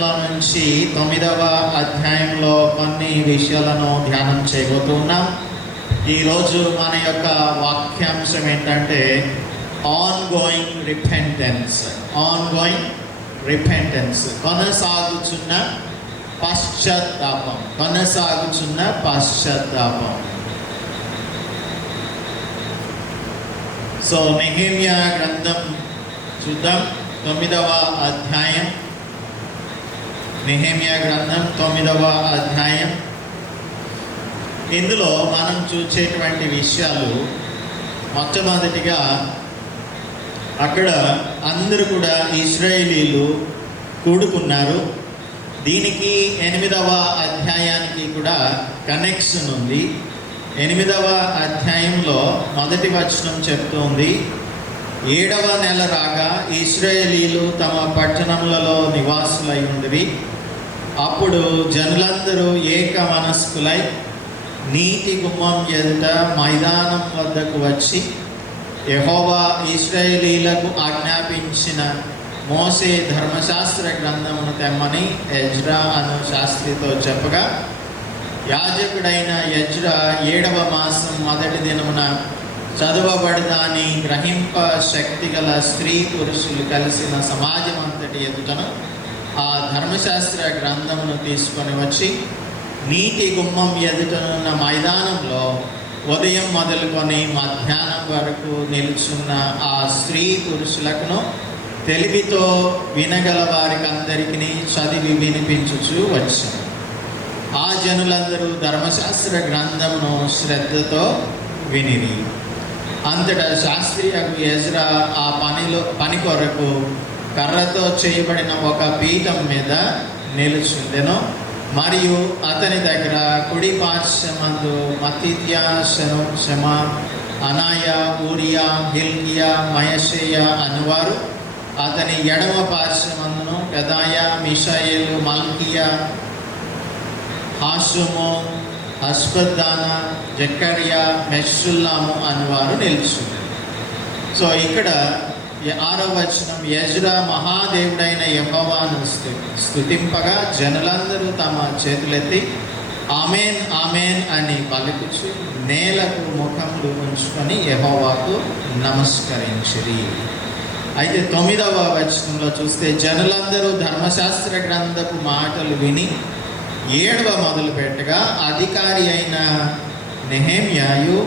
గ్రంథంలో నుంచి 9వ అధ్యాయంలో కొన్ని విషయాలను ధ్యానం చేయబోతున్నాం. ఈరోజు మన యొక్క వాక్యాంశం ఏంటంటే ఆన్గోయింగ్ రిపెంటెన్స్, కొనసాగుచున్న పశ్చాత్తాపం. సో నెహెమ్యా గ్రంథం చూద్దాం. 9వ అధ్యాయం, నెహెమ్యా గ్రంథం 9వ అధ్యాయం. ఇందులో మనం చూసేటువంటి విషయాలు, మొట్టమొదటిగా అక్కడ అందరూ కూడా ఇశ్రాయేలీలు కూడుకున్నారు. దీనికి 8వ అధ్యాయానికి కూడా కనెక్షన్ ఉంది. 8వ అధ్యాయంలో మొదటి వచనం చెప్తోంది, 7వ నెల రాగా ఇశ్రాయేలీలు తమ పట్టణములలో నివాసులై ఉండిరి. అప్పుడు జనులందరూ ఏక మనస్కులై నీటి గుమ్మం ఎదుట మైదానం వద్దకు వచ్చి యెహోవా ఇశ్రాయేలీలకు ఆజ్ఞాపించిన మోషే ధర్మశాస్త్ర గ్రంథమును తెమ్మని ఎజ్రా అను శాస్త్రితో చెప్పగా, యాజకుడైన ఎజ్రా 7వ మాసం మొదటి దినమున చదువబడి దాన్ని గ్రహింప శక్తి గల స్త్రీ పురుషులు కలిసిన సమాజం అంతటి ఎదుటను ఆ ధర్మశాస్త్ర గ్రంథమును తీసుకొని వచ్చి నీటి గుమ్మం ఎదుటనున్న మైదానంలో ఉదయం మొదలుకొని మధ్యాహ్నం వరకు నిలుచున్న ఆ స్త్రీ పురుషులకును తెలివితో వినగల వారికి అందరికీ చదివి వినిపించుచు వచ్చాను. ఆ జనులందరూ ధర్మశాస్త్ర గ్రంథమును శ్రద్ధతో వినిరి. అంతటా శాస్త్రియకు ఎజ్రా ఆ పని కొరకు కర్రతో చేయబడిన ఒక పీఠం మీద నిలుచుండెను. మరియు అతని దగ్గర కుడి పార్శ్వమందు మత్తీత్యా, షమా, అనాయా, ఊరియా, హిల్కియా, మయషేయ అనువారు, అతని ఎడమ పార్శ్వమందును పెదాయా, మిషాయేలు, మల్కియా, హాషుము, అస్పద్దానా, జకర్యా, మెషుల్లాము అనువారు నిలుచున్నారు. సో ఇక్కడ 6వ వచనం, ఎజ్రా మహాదేవుడైన యెహోవాను స్తుతింపగా జనులందరూ తమ చేతులెత్తి ఆమేన్ ఆమేన్ అని పలుకుచు నేలకు ముఖములు ఉంచుకొని యెహోవాకు నమస్కరించిరి. అయితే 9వ వచనంలో చూస్తే, జనులందరూ ధర్మశాస్త్ర గ్రంథపు మాటలు విని 7వ మొదలు పెట్టగా అధికారి అయిన నెహెమ్యాయు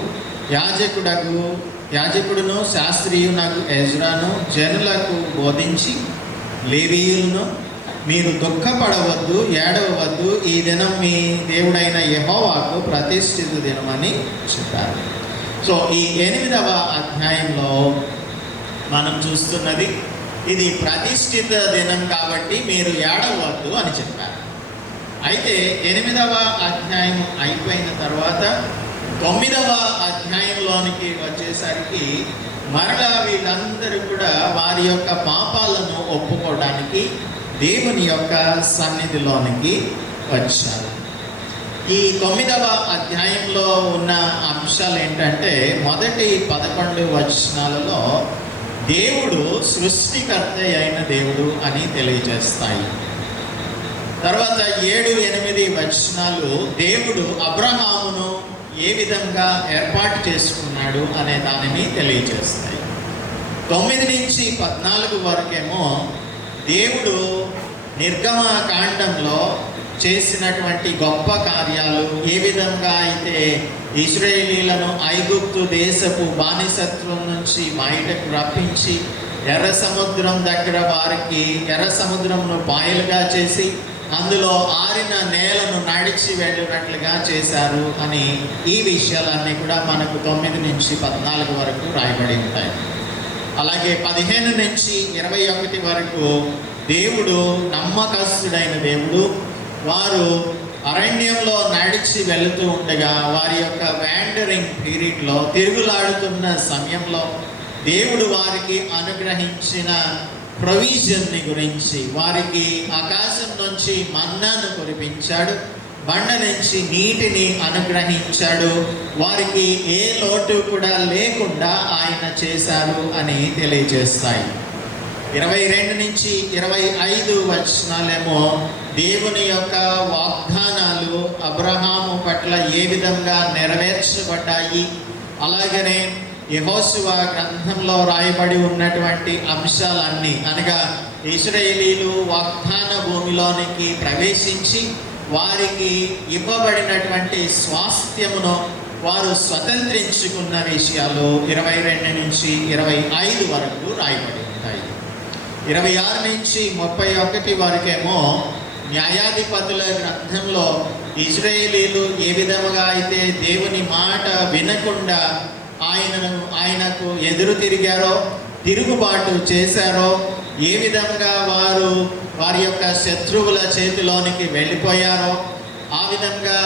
యాజకుడును శాస్త్రీయునకు ఎజ్రాను జనులకు బోధించి, లేవీయులను మీరు దుఃఖపడవద్దు, ఏడవవద్దు, ఈ దినం మీ దేవుడైన యెహోవాకు ప్రతిష్ఠిత దినమని చెప్పారు. సో ఈ 8వ అధ్యాయంలో మనం చూస్తున్నది, ఇది ప్రతిష్ఠిత దినం కాబట్టి మీరు ఏడవద్దు అని చెప్పారు. అయితే 8వ అధ్యాయం అయిపోయిన తర్వాత 9వ అధ్యాయంలోనికి వచ్చేసరికి మరలా వీళ్ళందరూ కూడా వారి యొక్క పాపాలను ఒప్పుకోవడానికి దేవుని యొక్క సన్నిధిలోనికి వచ్చారు. ఈ 9వ అధ్యాయంలో ఉన్న అంశాలు ఏంటంటే, మొదటి 11 వచనాలలో దేవుడు సృష్టికర్త అయిన దేవుడు అని తెలియజేస్తాయి. తర్వాత 7, 8 వచనాలు దేవుడు అబ్రహామును ఏ విధంగా ఏర్పాటు చేసుకున్నాడు అనే దానిని తెలియజేస్తాయి. 9 నుంచి 14 వరకేమో దేవుడు నిర్గమకాండంలో చేసినటువంటి గొప్ప కార్యాలు, ఏ విధంగా అయితే ఇశ్రాయేలీలను ఐగుప్తు దేశపు బానిసత్వం నుంచి బయటకు రప్పించి ఎర్ర సముద్రం దగ్గర వారికి ఎర్ర సముద్రంను పాయలుగా చేసి అందులో ఆరిన నేలను నడిచి వెళ్ళినట్లుగా చేశారు అని ఈ విషయాలన్నీ కూడా మనకు 9 నుంచి 14 వరకు రాయబడి ఉంటాయి. అలాగే 15 నుంచి 21 వరకు దేవుడు నమ్మకస్తుడైన దేవుడు. వారు అరణ్యంలో నడిచి వెళుతూ ఉండగా వారి యొక్క వ్యాండరింగ్ పీరియడ్లో, తిరుగులాడుతున్న సమయంలో దేవుడు వారికి అనుగ్రహించిన ప్రొవిజన్ని గురించి, వారికి ఆకాశం నుంచి మన్నాను కురిపించాడు, బండ నుంచి నీటిని అనుగ్రహించాడు, వారికి ఏ లోటు కూడా లేకుండా ఆయన చేశారు అని తెలియజేస్తాయి. 22 నుంచి 25 వచనాలేమో దేవుని యొక్క వాగ్దానాలు అబ్రహాము పట్ల ఏ విధంగా నెరవేర్చబడ్డాయి, అలాగనే యెహోషువ గ్రంథంలో రాయబడి ఉన్నటువంటి అంశాలన్నీ, అనగా ఇశ్రాయేలీలు వాగ్దాన భూమిలోనికి ప్రవేశించి వారికి ఇవ్వబడినటువంటి స్వాస్థ్యమును వారు స్వతంత్రించుకున్న విషయాలు 22 నుంచి 25 వరకు రాయబడి ఉంటాయి. 26 నుంచి 31 వరకేమో న్యాయాధిపతుల గ్రంథంలో ఇశ్రాయేలీలు ఏ విధముగా అయితే దేవుని మాట వినకుండా ఆయనకు ఎదురు తిరిగారో, తిరుగుబాటు చేశారో, ఏ విధంగా వారి యొక్క శత్రువుల చేతిలోనికి వెళ్ళిపోయారో, ఆ విధంగా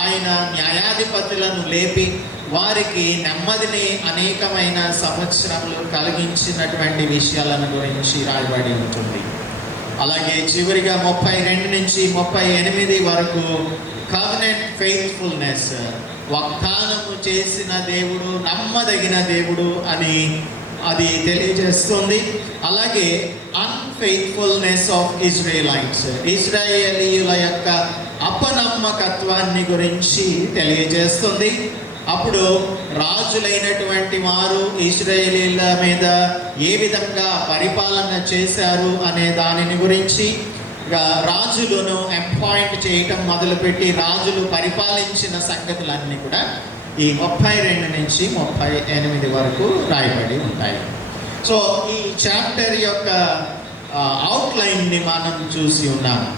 ఆయన న్యాయాధిపతులను లేపి వారికి నెమ్మదిని అనేకమైన సంవత్సరములు కలిగించినటువంటి విషయాలను గురించి రాయబడి ఉంటుంది. అలాగే చివరిగా 32 నుంచి 38 వరకు కవెనెంట్ ఫెయిత్ఫుల్నెస్, వాగ్దానము చేసిన దేవుడు నమ్మదగిన దేవుడు అని అది తెలియజేస్తుంది. అలాగే అన్ఫెయిత్ఫుల్నెస్ ఆఫ్ ఇజ్రాయెలైట్స్, ఇశ్రాయేలీయుల యొక్క అపనమ్మకత్వాన్ని గురించి తెలియజేస్తుంది. అప్పుడు రాజులైనటువంటి వారు ఇశ్రాయేలీయుల మీద ఏ విధంగా పరిపాలన చేశారు అనే దానిని గురించి, రాజులను అపాయింట్ చేయటం మొదలుపెట్టి రాజులు పరిపాలించిన సంగతులన్నీ కూడా ఈ 32 నుంచి 38 వరకు రాయబడి ఉంటాయి. సో ఈ చాప్టర్ యొక్క అవుట్లైన్ని మనం చూసి ఉన్నాము.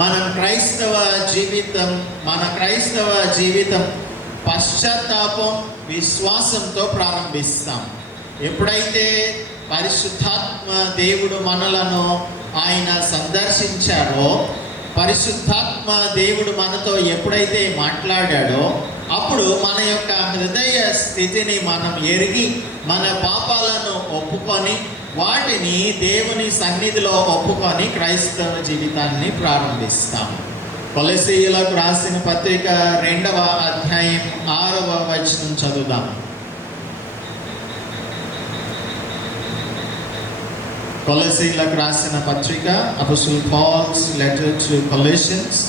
మన క్రైస్తవ జీవితం పశ్చాత్తాపం, విశ్వాసంతో ప్రారంభిస్తాం. ఎప్పుడైతే పరిశుద్ధాత్మ దేవుడు మనలను ఆయన సందర్శించాడో, పరిశుద్ధాత్మ దేవుడు మనతో ఎప్పుడైతే మాట్లాడాడో, అప్పుడు మన యొక్క హృదయ స్థితిని మనం ఎరిగి మన పాపాలను ఒప్పుకొని వాటిని దేవుని సన్నిధిలో ఒప్పుకొని క్రైస్తవ జీవితాన్ని ప్రారంభిస్తాం. కొలసీయులకు రాసిన పత్రిక 2వ అధ్యాయం 6వ వచనం చదువుదాం. కొలసీయులకు రాసిన పత్రిక, apostle Paul's letter to Colossians,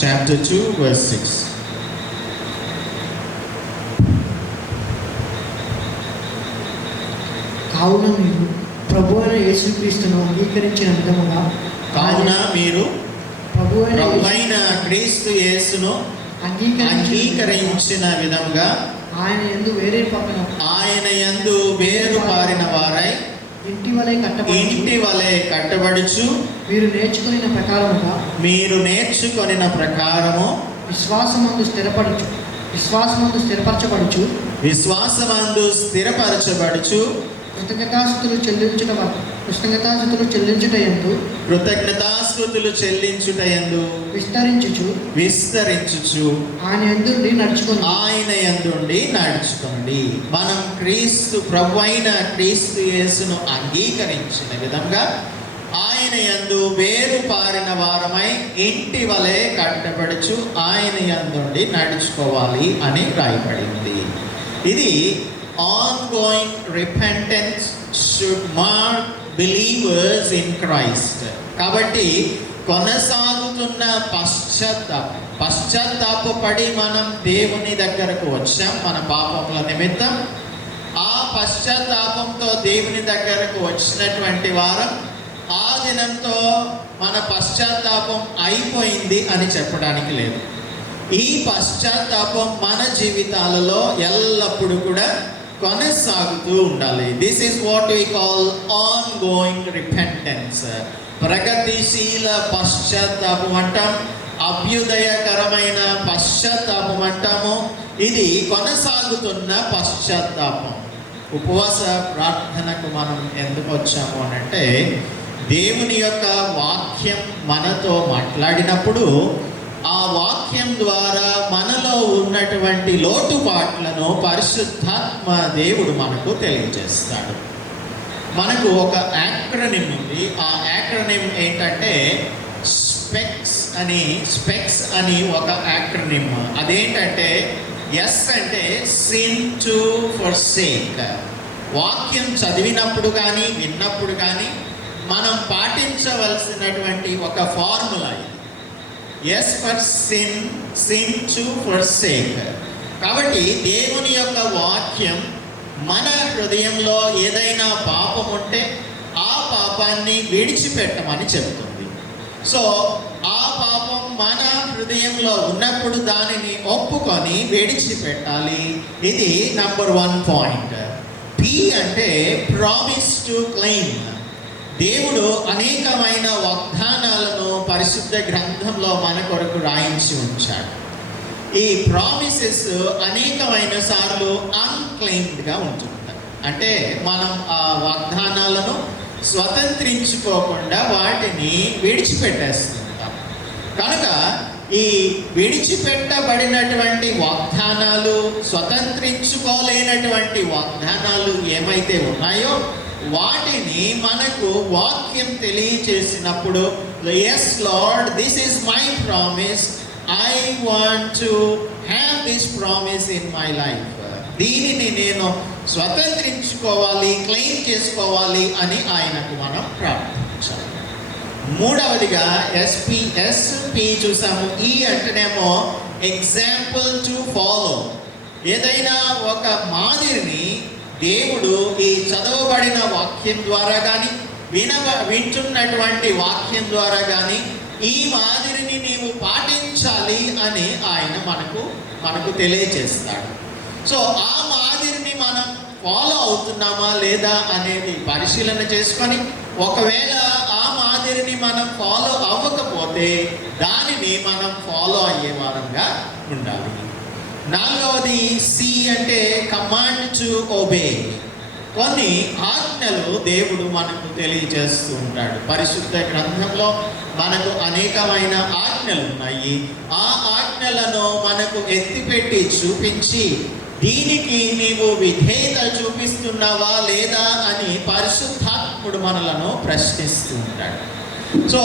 chapter 2 verse 6. కావున మీరు ప్రభువైన యేసుక్రీస్తును అంగీకరించిన విధముగా ప్రభువైన క్రీస్తు యేసును అంగీకరించిన విధముగా ఆయన యందు వేరు పారిన వారై ఇంటి వలె కట్టబడుచు మీరు నేర్చుకొనిన ప్రకారము విశ్వాసమందు స్థిరపరచబడుచు కృతజ్ఞతాస్తుతులు చెల్లించుటయందు విస్తరించుచు ఆయన యందుండి నడుచుకోండి. మనం ప్రభువైన క్రీస్తు యేసును అంగీకరించిన విధంగా ఆయన యందు వేరు పారిన వారమై ఇంటి వలె కట్టబడుచు ఆయన యందుండి నడుచుకోవాలి అని రాయబడింది. ఇది ongoing repentance should mark believers in Christ. కాబట్టి కొనసాగుతున్న పశ్చాత్తాపడి మనం దేవుని దగ్గరకు వచ్చాం మన పాపముల నిమిత్తం. ఆ పశ్చాత్తాపంతో దేవుని దగ్గరకు వచ్చినటువంటి వారం ఆ దినంతో మన పశ్చాత్తాపం అయిపోయింది అని చెప్పడానికి లేదు. ఈ పశ్చాత్తాపం మన జీవితాలలో ఎల్లప్పుడూ కూడా కొనసాగుతూ ఉండాలి. This is what we call ongoing repentance. ప్రగతిశీల పశ్చాత్తాపం అంటాం, అభ్యుదయకరమైన పశ్చాత్తాపం అంటాము. ఇది కొనసాగుతున్న పశ్చాత్తాపం. ఉపవాస ప్రార్థనకు మనం ఎందుకు వచ్చాము అనంటే, దేవుని యొక్క వాక్యం మనతో మాట్లాడినప్పుడు ఆ వాక్యం ద్వారా మనలో ఉన్నటువంటి లోటుపాట్లను పరిశుద్ధాత్మ దేవుడు మనకు తెలియజేస్తాడు. మనకు ఒక యాక్రోనిమ్ ఉంది. ఆ యాక్రోనిమ్ ఏంటంటే స్పెక్స్ అని ఒక యాక్రోనిమ్. అదేంటంటే ఎస్ అంటే సిన్ టు ఫర్సేక్, వాక్యం చదివినప్పుడు కానీ విన్నప్పుడు కానీ మనం పాటించవలసినటువంటి ఒక ఫార్ములా ఇది. S for sin, sin to forsake. కాబట్టి దేవుని యొక్క వాక్యం మన హృదయంలో ఏదైనా పాపం ఉంటే ఆ పాపాన్ని విడిచిపెట్టమని చెబుతుంది. సో ఆ పాపం మన హృదయంలో ఉన్నప్పుడు దానిని ఒప్పుకొని విడిచిపెట్టాలి. ఇది నంబర్ 1 పాయింట్. పి అంటే ప్రామిస్ టు క్లెయిమ్. దేవుడు అనేకమైన వాగ్దానాలను పరిశుద్ధ గ్రంథంలో మన కొరకు రాయించి ఉంచాడు. ఈ ప్రామిసెస్ అనేకమైన సార్లు అన్క్లెయిమ్డ్గా ఉంటుంటాయి. అంటే మనం ఆ వాగ్దానాలను స్వతంత్రించుకోకుండా వాటిని విడిచిపెట్టేస్తుంటాం. కనుక ఈ విడిచిపెట్టబడినటువంటి వాగ్దానాలు, స్వతంత్రించుకోలేనటువంటి వాగ్దానాలు ఏమైతే ఉన్నాయో వాటిని మనకు వాక్యం తెలియచేసినప్పుడు, yes Lord, this is my promise, I want to have this promise in my life. దీనిని నేను స్వతంత్రించుకోవాలి, క్లెయిమ్ చేసుకోవాలి అని ఆయనకు మనం ప్రార్థించాలి. మూడవదిగా ఎస్పి చూసాము. ఈ అంటేనేమో ఎగ్జాంపుల్ టు ఫాలో. ఏదైనా ఒక మాదిరిని దేవుడు ఈ చదవబడిన వాక్యం ద్వారా కానీ వింటున్నటువంటి వాక్యం ద్వారా కానీ ఈ మాదిరిని నీవు పాటించాలి అని ఆయన మనకు తెలియజేస్తాడు. సో ఆ మాదిరిని మనం ఫాలో అవుతున్నామా లేదా అనేది పరిశీలన చేసుకొని, ఒకవేళ ఆ మాదిరిని మనం ఫాలో అవ్వకపోతే దానిని మనం ఫాలో అయ్యే వారంగా ఉండాలి. నాలుగవది సి అంటే కమాండ్ టు ఒబే. కొన్ని ఆజ్ఞలు దేవుడు మనకు తెలియజేస్తూ ఉంటాడు. పరిశుద్ధ గ్రంథంలో మనకు అనేకమైన ఆజ్ఞలు ఉన్నాయి. ఆ ఆజ్ఞలను మనకు ఎత్తిపెట్టి చూపించి, దీనికి నీవు విధేయత చూపిస్తున్నావా లేదా అని పరిశుద్ధాత్ముడు మనలను ప్రశ్నిస్తూ ఉంటాడు. సో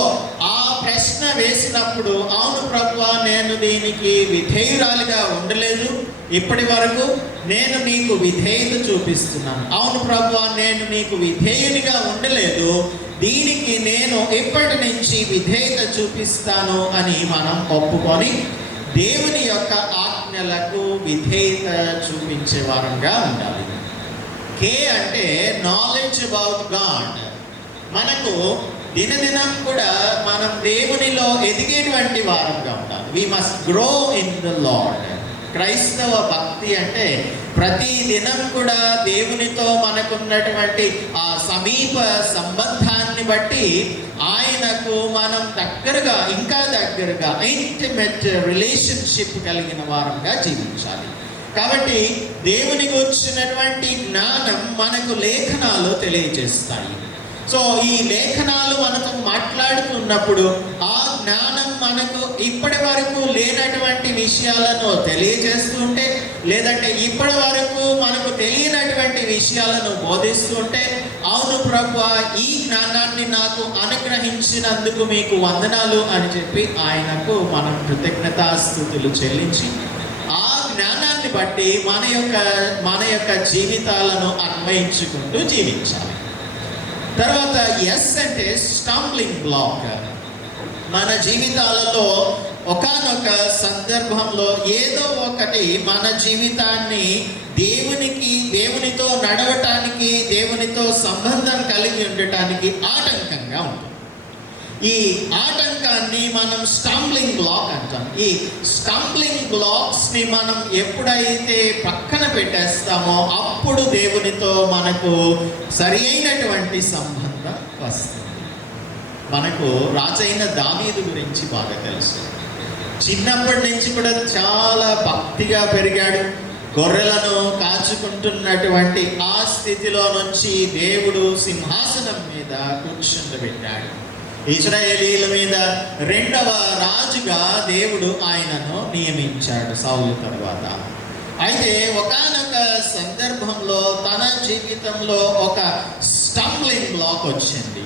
ఆ ప్రశ్న వేసినప్పుడు, అవును ప్రభువా, నేను దీనికి విధేయురాలిగా ఉండలేదు, ఇప్పటి వరకు నేను నీకు విధేయత చూపిస్తున్నాను. అవును ప్రభువా, నేను నీకు విధేయునిగా ఉండలేదు, దీనికి నేను ఇప్పటి నుంచి విధేయత చూపిస్తాను అని మనం ఒప్పుకొని దేవుని యొక్క ఆజ్ఞలకు విధేయత చూపించే వారంగా ఉండాలి. కే అంటే నాలెడ్జ్ అబౌట్ గాడ్. మనకు దినదినం కూడా మనం దేవునిలో ఎదిగేటువంటి వారంగా ఉండాలి. We must grow in the Lord. క్రైస్తవ భక్తి అంటే ప్రతి దినం కూడా దేవునితో మనకున్నటువంటి ఆ సమీప సంబంధాన్ని బట్టి ఆయనకు మనం ఇంకా దగ్గరగా ఇంటిమేట్ రిలేషన్షిప్ కలిగిన వారంగా జీవించాలి. కాబట్టి దేవునికి వచ్చినటువంటి జ్ఞానం మనకు లేఖనాలు తెలియజేస్తాయి. సో ఈ లేఖనాలు మనకు మాట్లాడుతున్నప్పుడు ఆ జ్ఞానం మనకు ఇప్పటి వరకు లేనటువంటి విషయాలను తెలియజేస్తుంటే, లేదంటే ఇప్పటి వరకు మనకు తెలియనటువంటి విషయాలను బోధిస్తుంటే, అవును ప్రభువా, ఈ జ్ఞానాన్ని నాకు అనుగ్రహించినందుకు మీకు వందనాలు అని చెప్పి ఆయనకు మనం కృతజ్ఞతాస్తుతులు చెల్లించి ఆ జ్ఞానాన్ని బట్టి మన యొక్క జీవితాలను అన్వయించుకుంటూ జీవించాలి. తర్వాత ఎస్ అంటే స్టంబ్లింగ్ బ్లాక్. మన జీవితాలలో ఒకానొక సందర్భంలో ఏదో ఒకటి మన జీవితాన్ని దేవునితో నడవటానికి, దేవునితో సంబంధం కలిగి ఉండటానికి ఆటంకంగా ఉంటుంది. ఈ ఆటంకాన్ని మనం స్టంబ్లింగ్ బ్లాక్ అంటాం. ఈ స్టంబ్లింగ్ బ్లాక్స్ని మనం ఎప్పుడైతే పక్కన పెట్టేస్తామో అప్పుడు దేవునితో మనకు సరి అయినటువంటి సంబంధం వస్తుంది. మనకు రాజైన దావీదు గురించి బాగా తెలుసు. చిన్నప్పటి నుంచి కూడా చాలా భక్తిగా పెరిగాడు. గొర్రెలను కాచుకుంటున్నటువంటి ఆ స్థితిలో నుంచి దేవుడు సింహాసనం మీద కూర్చుండబెట్టాడు. ఇశ్రాయేలీల మీద 2వ రాజుగా దేవుడు ఆయనను నియమించాడు సౌలు తర్వాత. అయితే ఒకానొక సందర్భంలో తన జీవితంలో ఒక స్టంబ్లింగ్ బ్లాక్ వచ్చింది.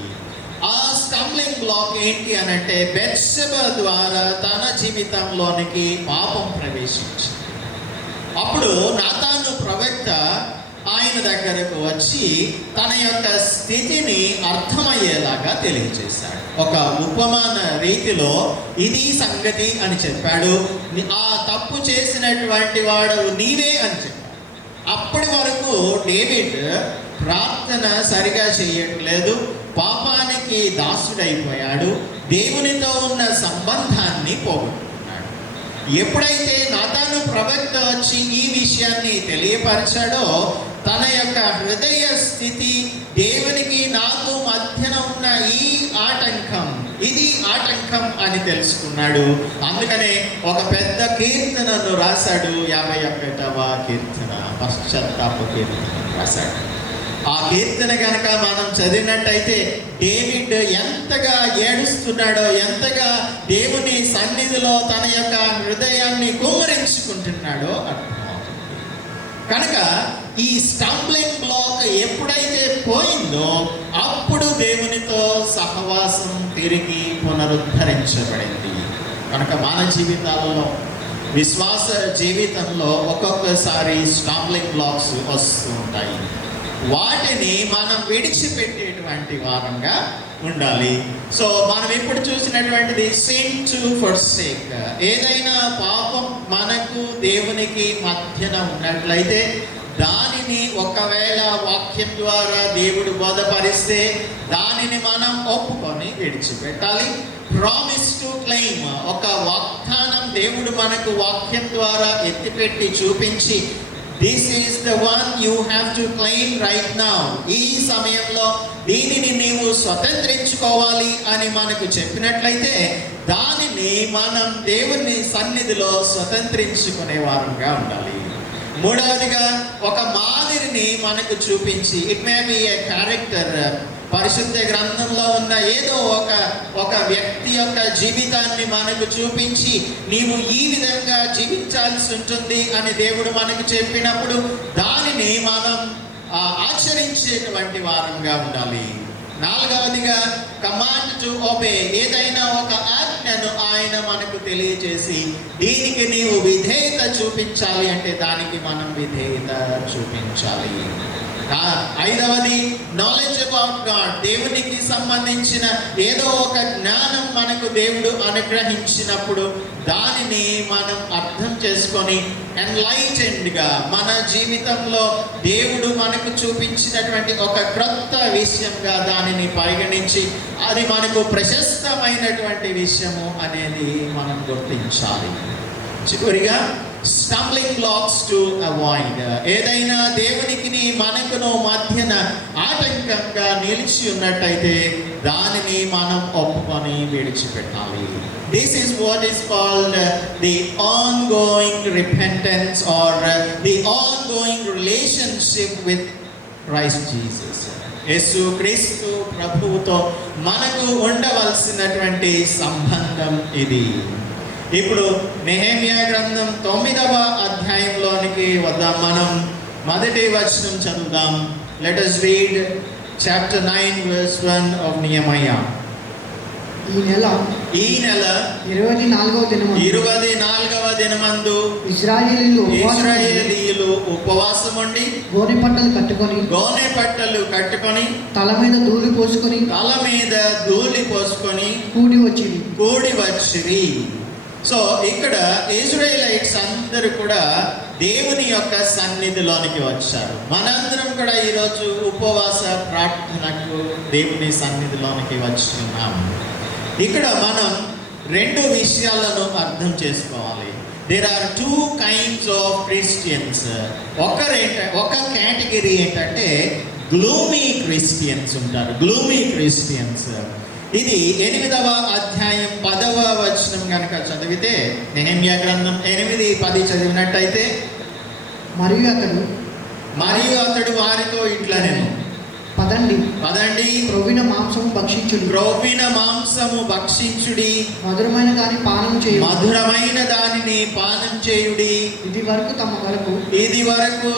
ఆ స్టంబ్లింగ్ బ్లాక్ ఏంటి అనంటే, బెత్షెబా ద్వారా తన జీవితంలోనికి పాపం ప్రవేశించింది. అప్పుడు నాతాను ప్రవక్త ఆయన దగ్గరకు వచ్చి తన యొక్క స్థితిని అర్థమయ్యేలాగా తెలియజేశాడు. ఒక ఉపమాన రీతిలో ఇది సంగతి అని చెప్పాడు. ఆ తప్పు చేసినటువంటి వాడు నీవే అని చెప్పాడు. అప్పటి వరకు డేవిడ్ ప్రార్థన సరిగా చేయట్లేదు, పాపానికి దాసుడైపోయాడు, దేవునితో ఉన్న సంబంధాన్ని పోగొట్టుకున్నాడు. ఎప్పుడైతే నాతాను ప్రవక్త వచ్చి ఈ విషయాన్ని తెలియపరిచాడో, తన యొక్క హృదయ స్థితి, దేవునికి నాకు మధ్యన ఉన్న ఈ ఆటంకం, ఇది ఆటంకం అని తెలుసుకున్నాడు. అందుకనే ఒక పెద్ద కీర్తనను రాశాడు. 51వ కీర్తన, పశ్చాత్తాప కీర్తన రాశాడు. ఆ కీర్తన కనుక మనం చదివినట్టయితే డేవిడ్ ఎంతగా ఏడుస్తున్నాడో, ఎంతగా దేవుని సన్నిధిలో తన యొక్క హృదయాన్ని కుమ్మరించుకుంటున్నాడో అర్థమవుతుంది. కనుక ఈ స్టంబ్లింగ్ బ్లాక్ ఎప్పుడైతే పోయిందో అప్పుడు దేవునితో సహవాసం తిరిగి పునరుద్ధరించబడింది. కనుక మన జీవితాలలో, విశ్వాస జీవితంలో ఒక్కొక్కసారి స్టంబ్లింగ్ బ్లాక్స్ వస్తూ ఉంటాయి. వాటిని మనం విడిచిపెట్టేటువంటి వారంగా ఉండాలి. సో మనం ఇప్పుడు చూసినటువంటిది sin to forsake. ఏదైనా పాపం మనకు దేవునికి మధ్యన ఉన్నట్లయితే దానిని ఒకవేళ వాక్యం ద్వారా దేవుడు బోధపరిస్తే దానిని మనం ఒప్పుకొని విడిచిపెట్టాలి. ప్రామిస్ టు క్లెయిమ్, ఒక వాగ్దానం దేవుడు మనకు వాక్యం ద్వారా ఎత్తిపెట్టి చూపించి, this is the one you have to claim right now, ఈ సమయంలో దీనిని నీవు స్వతంత్రించుకోవాలి అని మనకు చెప్పినట్లయితే దానిని మనం దేవుని సన్నిధిలో స్వతంత్రించుకునే వారంగా ఉండాలి. మూడవదిగా ఒక మాదిరిని మనకు చూపించి, it may be A character, పరిశుద్ధ గ్రంథంలో ఉన్న ఏదో ఒక వ్యక్తి యొక్క జీవితాన్ని మనకు చూపించి నీవు ఈ విధంగా జీవించాల్సి ఉంటుంది అని దేవుడు మనకు చెప్పినప్పుడు దానిని మనం ఆచరించేటువంటి వారంగా ఉండాలి. నాలుగవదిగా కమాండ్ టు ఒబే, ఏదైనా ఒక ఆజ్ఞను ఆయన మనకు తెలియజేసి దీనికి నీవు విధేయత చూపించాలి అంటే దానికి మనం విధేయత చూపించాలి. ఐదవది నాలెడ్జ్ అబౌట్ గాడ్, దేవునికి సంబంధించిన ఏదో ఒక జ్ఞానం మనకు దేవుడు అనుగ్రహించినప్పుడు దానిని మనం అర్థం చేసుకొని ఎన్లైటెండ్గా మన జీవితంలో దేవుడు మనకు చూపించినటువంటి ఒక క్రొత్త విషయంగా దానిని పరిగణించి అది మనకు ప్రశస్తమైనటువంటి విషయము అనేది మనం గుర్తించాలి. చివరిగా స్టంబ్లింగ్ బ్లాక్స్ టు అవాయిడ్, ఏదైనా దేవునికి మనకును మధ్యన ఆటంకంగా నిలిచి ఉన్నట్టయితే దానిని మనం ఒప్పుకొని విడిచిపెట్టాలి. This is what is called the ongoing repentance or the ongoing relationship with Christ Jesus. యేసు క్రీస్తు ప్రభువుతో మనకు ఉండవలసినటువంటి సంబంధం ఇది. ఇప్పుడు నెహెమ్యా గ్రంథం 9వ అధ్యాయంలోనికి వద్దాం. మనం మొదటి వచనం చదువుదాం. Let us read chapter 9 verse 1 of Nehemiah. ఈ నెల 24వ దినమందు ఇశ్రాయేలీయులు ఉపవాసం ఉండి గోనె పట్టలు కట్టుకొని తల మీద ధూళి పోసుకొని కూడి వచ్చిరి. సో ఇక్కడ ఇజ్రాయేలీయులు అందరూ కూడా దేవుని యొక్క సన్నిధిలోనికి వచ్చారు. మనందరం కూడా ఈరోజు ఉపవాస ప్రార్థనకు దేవుని సన్నిధిలోనికి వచ్చున్నాం. ఇక్కడ మనం రెండు విషయాలను అర్థం చేసుకోవాలి. There are 2 kinds of Christians. ఒక కేటగిరీ ఏంటంటే గ్లూమీ క్రిస్టియన్స్ ఉంటారు. గ్లూమీ క్రిస్టియన్స్, ఇది 8వ అధ్యాయం 10వ వచనం కనుక చదివితే, నెహెమ్యా గ్రంథం 8:10 చదివినట్టయితే, మరియు అతడు వారితో ఇట్లా, నేను పదండి క్రొవ్విన మాంసము భక్షించుడి, మధురమైన దానిని పానం చేయుడి, ఇది వరకు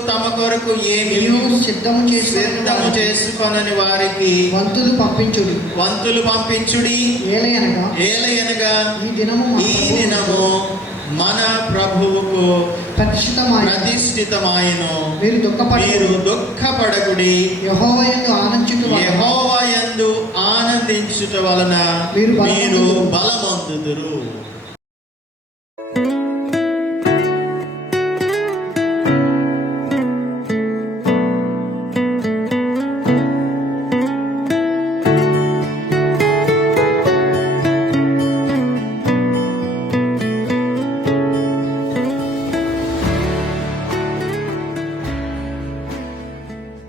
తమ కొరకు ఏమీ సిద్ధము చేసుకొనని వారికి వంతులు పంపించుడి. ఏలయనగా ఈ దినము మన ప్రభువుకు ప్రతిష్ఠితమాయను. మీరు దుఃఖపడకుడి, యెహోవా యందు ఆనందించుట వలన మీరు బలమొందుదురు.